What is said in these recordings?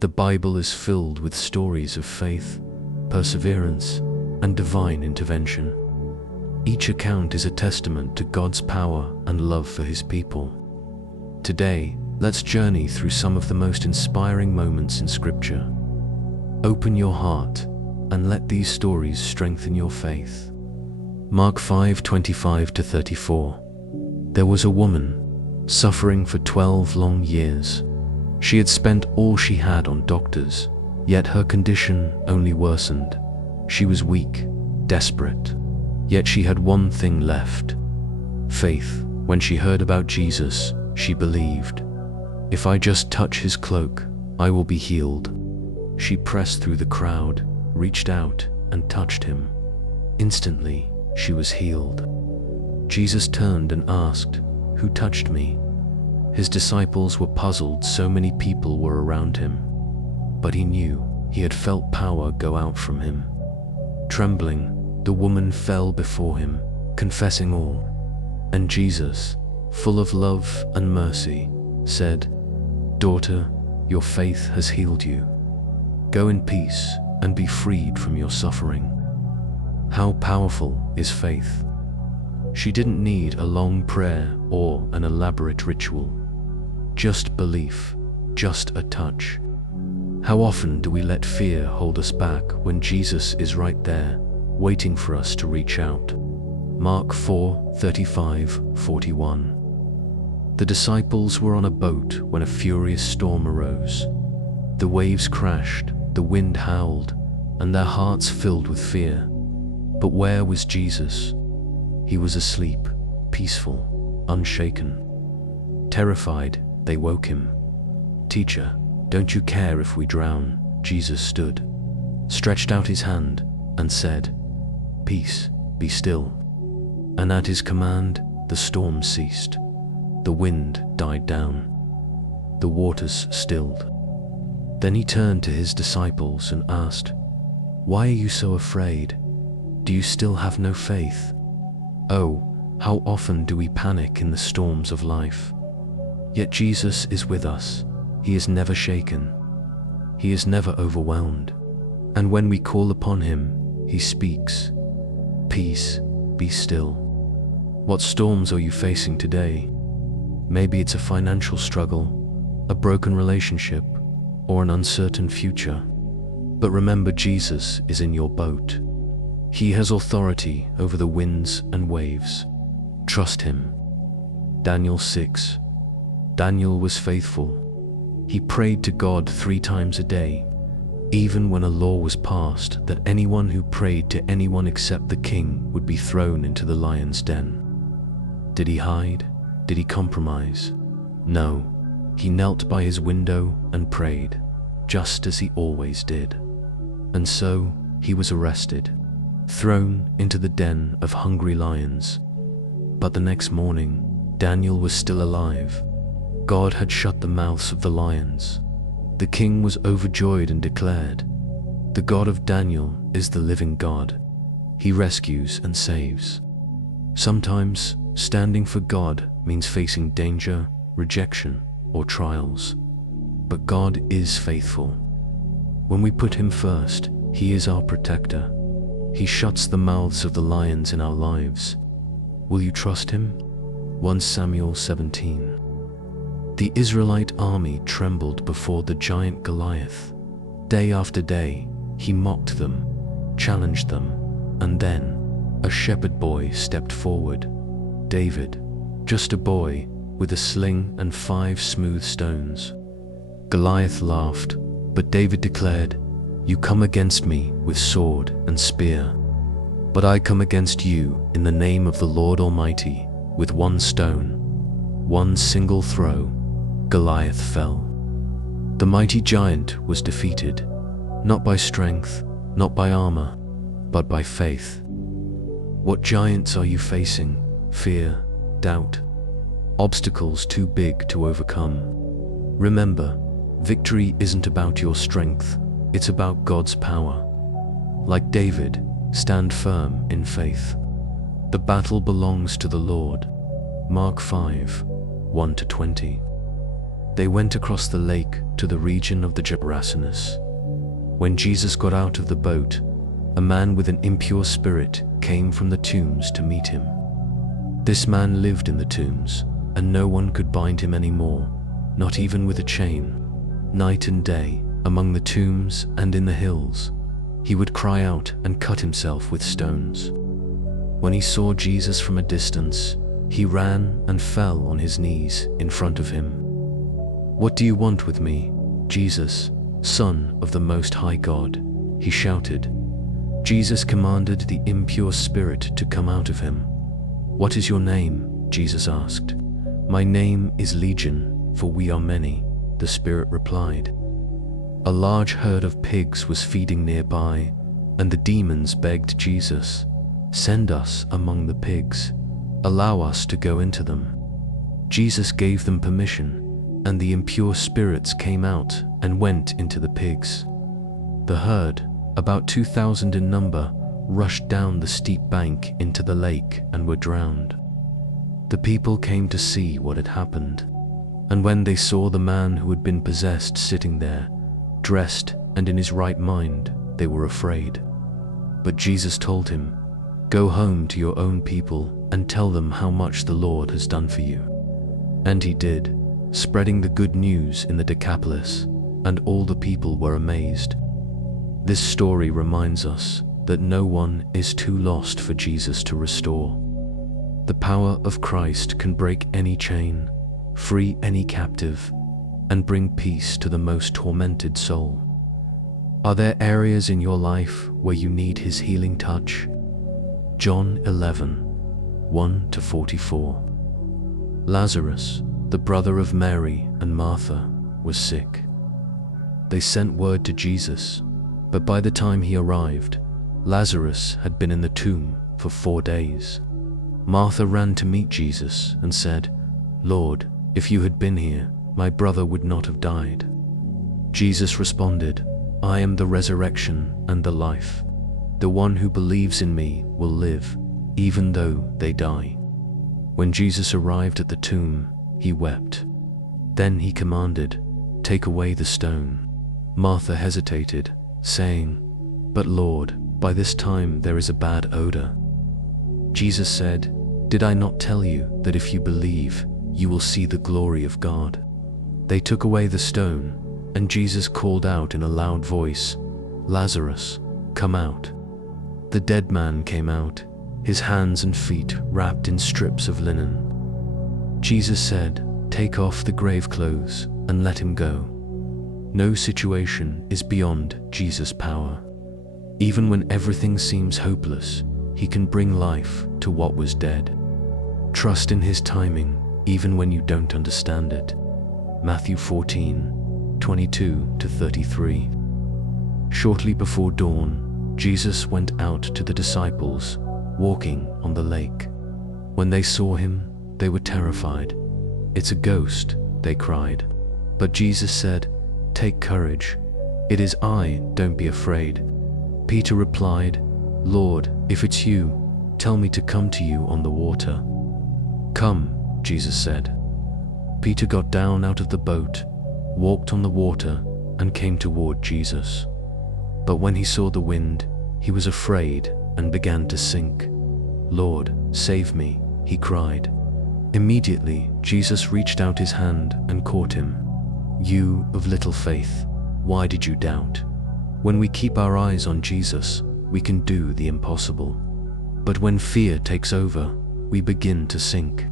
The Bible is filled with stories of faith, perseverance, and divine intervention. Each account is a testament to God's power and love for His people. Today, let's journey through some of the most inspiring moments in Scripture. Open your heart and let these stories strengthen your faith. Mark 5:25-34. There was a woman suffering for 12 long years. She had spent all she had on doctors, yet her condition only worsened. She was weak, desperate, yet she had one thing left: faith. When she heard about Jesus, she believed, "If I just touch His cloak, I will be healed." She pressed through the crowd, reached out, and touched Him. Instantly, she was healed. Jesus turned and asked, "Who touched me?" His disciples were puzzled, so many people were around Him. But He knew. He had felt power go out from Him. Trembling, the woman fell before Him, confessing all. And Jesus, full of love and mercy, said, "Daughter, your faith has healed you. Go in peace and be freed from your suffering." How powerful is faith? She didn't need a long prayer or an elaborate ritual. Just belief, just a touch. How often do we let fear hold us back when Jesus is right there, waiting for us to reach out? Mark 4:35-41. The disciples were on a boat when a furious storm arose. The waves crashed, the wind howled, and their hearts filled with fear. But where was Jesus? He was asleep, peaceful, unshaken. Terrified, they woke Him. "Teacher, don't you care if we drown?" Jesus stood, stretched out His hand, and said, "Peace, be still." And at His command, the storm ceased. The wind died down. The waters stilled. Then He turned to His disciples and asked, "Why are you so afraid? Do you still have no faith?" Oh, how often do we panic in the storms of life? Yet Jesus is with us. He is never shaken. He is never overwhelmed. And when we call upon Him, He speaks, "Peace, be still." What storms are you facing today? Maybe it's a financial struggle, a broken relationship, or an uncertain future. But remember, Jesus is in your boat. He has authority over the winds and waves. Trust Him. Daniel 6. Daniel was faithful. He prayed to God 3 times a day, even when a law was passed that anyone who prayed to anyone except the king would be thrown into the lion's den. Did he hide? Did he compromise? No. He knelt by his window and prayed, just as he always did. And so he was arrested, thrown into the den of hungry lions. But the next morning, Daniel was still alive. God had shut the mouths of the lions. The king was overjoyed and declared, "The God of Daniel is the living God. He rescues and saves." Sometimes, standing for God means facing danger, rejection, or trials. But God is faithful. When we put Him first, He is our protector. He shuts the mouths of the lions in our lives. Will you trust Him? 1 Samuel 17. The Israelite army trembled before the giant Goliath. Day after day, he mocked them, challenged them, and then a shepherd boy stepped forward. David, just a boy with a sling and 5 smooth stones. Goliath laughed, but David declared, "You come against me with sword and spear, but I come against you in the name of the Lord Almighty, with 1 stone." 1 single throw, Goliath fell. The mighty giant was defeated, not by strength, not by armor, but by faith. What giants are you facing? Fear, doubt, obstacles too big to overcome? Remember, victory isn't about your strength, it's about God's power. Like David, stand firm in faith. The battle belongs to the Lord. Mark 5:1-20. They went across the lake to the region of the Gerasenes. When Jesus got out of the boat, a man with an impure spirit came from the tombs to meet him. This man lived in the tombs, and no one could bind him anymore, not even with a chain. Night and day, among the tombs and in the hills, he would cry out and cut himself with stones. When he saw Jesus from a distance, he ran and fell on his knees in front of him. "What do you want with me, Jesus, Son of the Most High God?" he shouted. Jesus commanded the impure spirit to come out of him. "What is your name?" Jesus asked. "My name is Legion, for we are many," the spirit replied. A large herd of pigs was feeding nearby, and the demons begged Jesus, "Send us among the pigs. Allow us to go into them." Jesus gave them permission, and the impure spirits came out and went into the pigs. The herd, about 2,000 in number, rushed down the steep bank into the lake and were drowned. The people came to see what had happened, and when they saw the man who had been possessed sitting there, dressed and in his right mind, they were afraid. But Jesus told him, "Go home to your own people and tell them how much the Lord has done for you." And he did, spreading the good news in the Decapolis, and all the people were amazed. This story reminds us that no one is too lost for Jesus to restore. The power of Christ can break any chain, free any captive, and bring peace to the most tormented soul. Are there areas in your life where you need his healing touch? John 11, 1-44. Lazarus, the brother of Mary and Martha, was sick. They sent word to Jesus, but by the time he arrived, Lazarus had been in the tomb for 4 days. Martha ran to meet Jesus and said, "Lord, if you had been here, my brother would not have died." Jesus responded, "I am the resurrection and the life. The one who believes in me will live, even though they die." When Jesus arrived at the tomb, he wept. Then he commanded, "Take away the stone." Martha hesitated, saying, "But Lord, by this time there is a bad odor." Jesus said, "Did I not tell you that if you believe, you will see the glory of God?" They took away the stone, and Jesus called out in a loud voice, "Lazarus, come out." The dead man came out, his hands and feet wrapped in strips of linen. Jesus said, "Take off the grave clothes and let him go." No situation is beyond Jesus' power. Even when everything seems hopeless, he can bring life to what was dead. Trust in his timing, even when you don't understand it. Matthew 14, 22-33. Shortly before dawn, Jesus went out to the disciples, walking on the lake. When they saw him, they were terrified. "It's a ghost," they cried. But Jesus said, "Take courage. It is I, don't be afraid." Peter replied, "Lord, if it's you, tell me to come to you on the water." "Come," Jesus said. Peter got down out of the boat, walked on the water, and came toward Jesus. But when he saw the wind, he was afraid and began to sink. "Lord, save me," he cried. Immediately, Jesus reached out his hand and caught him. "You of little faith, why did you doubt?" When we keep our eyes on Jesus, we can do the impossible. But when fear takes over, we begin to sink.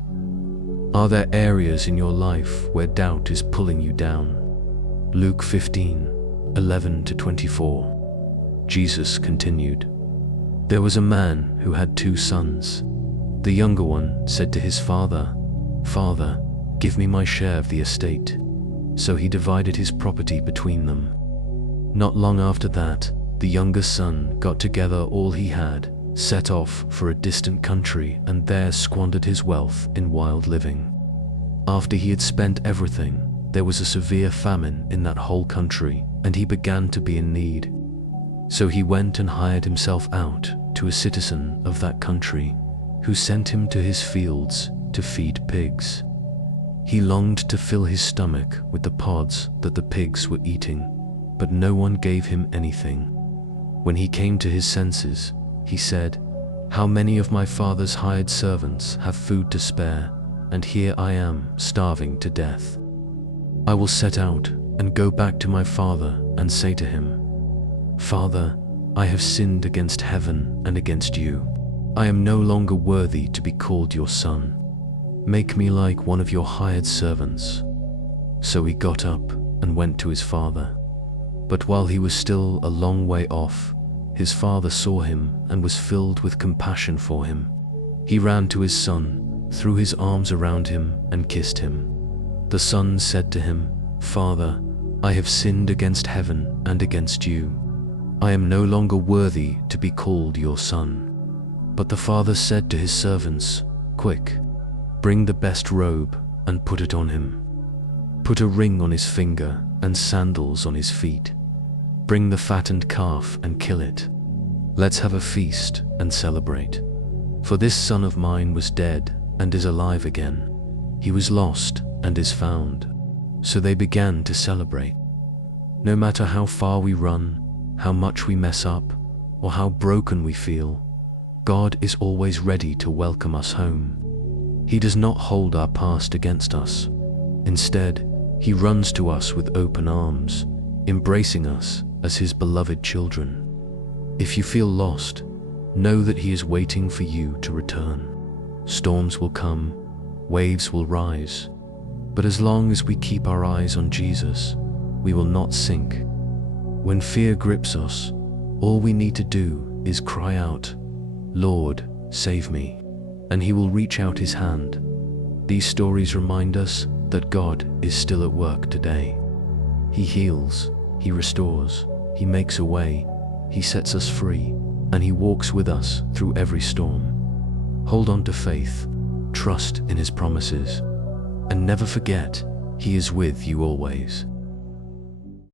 Are there areas in your life where doubt is pulling you down? Luke 15, 11-24. Jesus continued, "There was a man who had 2 sons. The younger one said to his father, 'Father, give me my share of the estate.' So he divided his property between them. Not long after that, the younger son got together all he had, set off for a distant country, and there squandered his wealth in wild living. After he had spent everything, there was a severe famine in that whole country, and he began to be in need. So he went and hired himself out to a citizen of that country, who sent him to his fields to feed pigs. He longed to fill his stomach with the pods that the pigs were eating, but no one gave him anything. When he came to his senses, he said, "How many of my father's hired servants have food to spare, and here I am starving to death? I will set out and go back to my father and say to him, 'Father, I have sinned against heaven and against you. I am no longer worthy to be called your son. Make me like one of your hired servants.' So he got up and went to his father. But while he was still a long way off, his father saw him and was filled with compassion for him. He ran to his son, threw his arms around him, and kissed him. The son said to him, 'Father, I have sinned against heaven and against you. I am no longer worthy to be called your son.' But the father said to his servants, 'Quick, bring the best robe and put it on him. Put a ring on his finger and sandals on his feet. Bring the fattened calf and kill it. Let's have a feast and celebrate. For this son of mine was dead and is alive again. He was lost and is found.' So they began to celebrate. No matter how far we run, how much we mess up, or how broken we feel, God is always ready to welcome us home. He does not hold our past against us. Instead, He runs to us with open arms, embracing us as His beloved children. If you feel lost, know that He is waiting for you to return. Storms will come, waves will rise, but as long as we keep our eyes on Jesus, we will not sink. When fear grips us, all we need to do is cry out, 'Lord, save me,' and He will reach out His hand. These stories remind us that God is still at work today. He heals, He restores, He makes a way, He sets us free, and He walks with us through every storm. Hold on to faith, trust in His promises, and never forget He is with you always.